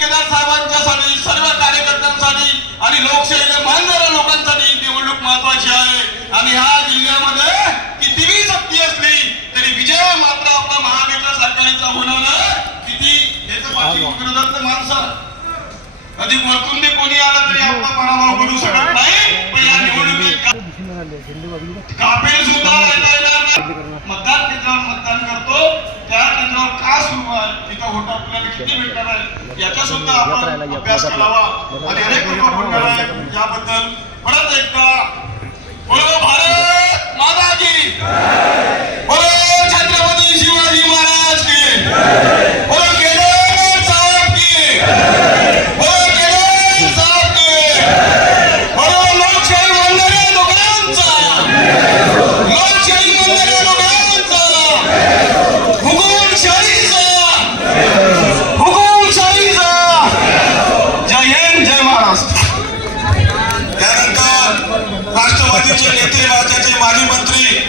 केदार साहेबांच्यासाठी, सर्व कार्यकर्त्यांसाठी आणि लोकशाहीला मानणाऱ्या लोकांसाठी निवडणूक महत्वाची आहे. आणि ह्या जिल्ह्यामध्ये कितीही शक्ती असली तरी विजय मात्र आपला महाविकास आघाडीचा होणार. किती याचं पाठी विरोधातलं माणसं कधी वरतून कोणी आलं तरी आपला पराभव करू शकत नाही. पण या निवडणुकीत कापेल सुद्धा मतदान केंद्रावर मतदान करतो, त्या केंद्रावर का सुरू आहे, तिथं वोट आपल्याला किती भेटणार आहे याचा सुद्धा आपण अभ्यास करावा. आणि अनेक लोक याबद्दल परत एकदा बोलो भारत माता की, बोलो छत्रपती शिवाजी महाराज की, बोलो केदार साहेब की, बोलो केदार साहेब की, बोलो लोकशाही मानणाऱ्या लोकांचा, लोकशाही मानणाऱ्या लोकांचा, हुकुमशाहीचा, हुकुमशाहीचा. जय हिंद, जय महाराष्ट्र. त्यानंतर राष्ट्रवादीचे नेते, राज्याचे माजी मंत्री